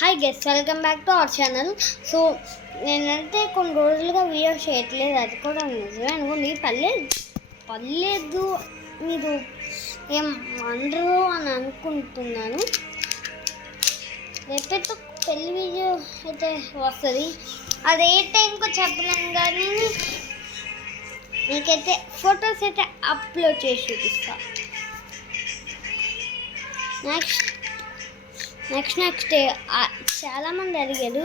Hi guess welcome back to our channel. So నేనైతే కొన్ని రోజులుగా వీడియో చేయట్లేదు, అది కూడా నిజమే అనుకోండి. పర్లేదు మీరు ఏం అనరు అని అనుకుంటున్నాను. రేపైతే పెళ్లి వీడియో అయితే వస్తుంది, అది ఏ టైంకో చెప్పలేను, కానీ మీకైతే ఫొటోస్ అయితే అప్లోడ్ చేసి చూపిస్తా. నెక్స్ట్ చాలామంది అడిగారు,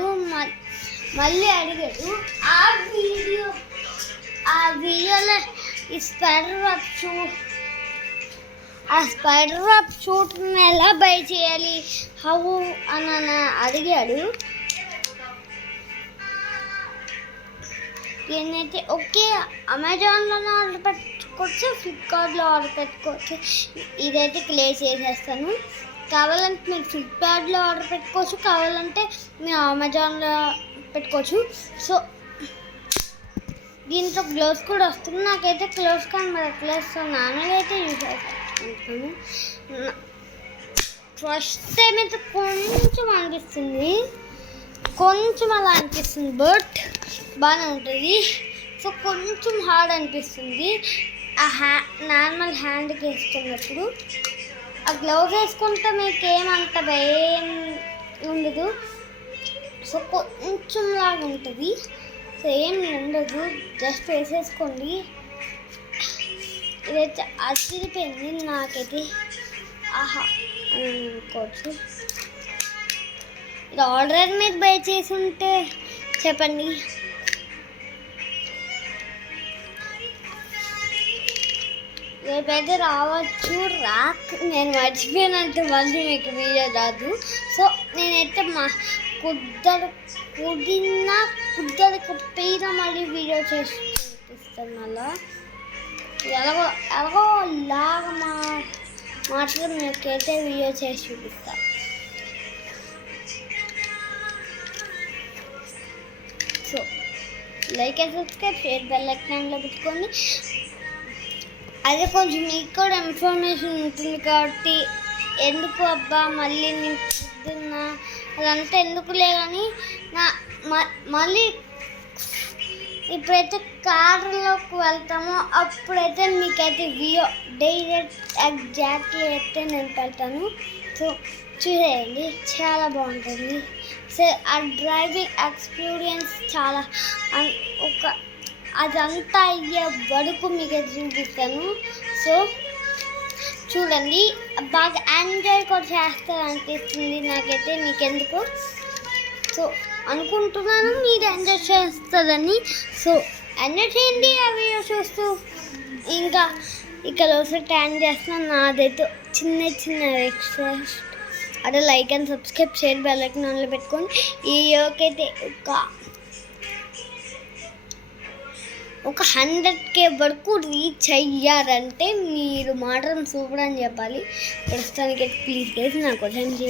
మళ్ళీ అడిగారు ఆ వీడియోలో ఈ స్పైడర్ వెబ్ షూట్ని ఎలా బై చేయాలి హౌ అని అడిగాడు. నేనైతే ఓకే అమెజాన్లోనే ఆర్డర్ పెట్టుకోవచ్చు, ఫ్లిప్కార్ట్లో ఆర్డర్ పెట్టుకోవచ్చు. ఇదైతే క్లియర్ చేసేస్తాను. కావాలంటే మీరు ఫ్లిప్కార్ట్లో ఆర్డర్ పెట్టుకోవచ్చు, కావాలంటే మీరు అమెజాన్లో పెట్టుకోవచ్చు. సో దీంట్లో గ్లోవ్స్ కూడా వస్తుంది. నాకైతే గ్లోవ్స్ కనబడట్లేదు, సో నాన్నగా అయితే యూజ్ చేస్తాను. ఫస్ట్ టైం అయితే కొంచెం అలా అనిపిస్తుంది, బట్ బాగానే ఉంటుంది. సో కొంచెం హార్డ్ అనిపిస్తుంది నార్మల్ హ్యాండ్కి వేసుకున్నప్పుడు. ఆ గ్లౌజ్ వేసుకుంటే మీకు ఏమంత భయం ఉండదు. సో కొంచెం లాగా ఉంటుంది, సో ఏం ఉండదు, జస్ట్ వేసేసుకోండి. ఇదైతే అదిరిపోయింది నాకైతే, ఆహా అని అనుకోవచ్చు. ఇది ఆర్డర్ మీరు బై చేసి ఉంటే చెప్పండి. రేపైతే రావచ్చు, నేను మర్చిపోయినట్టు మళ్ళీ మీకు వీడియో రాదు. సో నేనైతే కుద్దరికి పైన మళ్ళీ వీడియో చేసి చూపిస్తాను. మళ్ళీ ఎలాగో లాగా మాత్రం మీకైతే వీడియో చేసి చూపిస్తాను. So like and subscribe, share bell ఐకాన్లో పెట్టుకోండి. అదే కొంచెం మీకు కూడా ఇన్ఫర్మేషన్ ఉంటుంది కాబట్టి ఎందుకు అబ్బా మళ్ళీ నేను పొద్దున్నా అదంతా ఎందుకులే, కానీ మళ్ళీ ఇప్పుడైతే కార్లోకి వెళ్తామో అప్పుడైతే మీకైతే వీడియో ఎగ్జాక్ట్లీ అయితే నేను పెడతాను. సో చూసేయండి, చాలా బాగుంటుంది. సో ఆ డ్రైవింగ్ ఎక్స్పీరియన్స్ చాలా అదంతా అయ్యే వరకు మీకు చూపిస్తాను. సో చూడండి, బాగా ఎంజాయ్ కూడా చేస్తారనిపిస్తుంది నాకైతే. మీకెందుకు సో అనుకుంటున్నాను మీరు ఎంజాయ్ చేస్తారని. సో ఎంజాయ్ చేయండి ఆ వీడియో చూస్తూ. ఇంకా ఇక్కడ ఒకసారి ట్యాన్ చేస్తున్నాను, నాదైతే చిన్న రిక్వెస్ట్, అదే like and subscribe, share bell icon ఆన్లో పెట్టుకొని ఈ వీడియోకైతే ఒక 100K వరకు రీచ్ అయ్యారంటే మీరు మాత్రం సూపర్ అని చెప్పాలి. ప్రస్తుతానికి ప్లీజ్ చేసి నాకు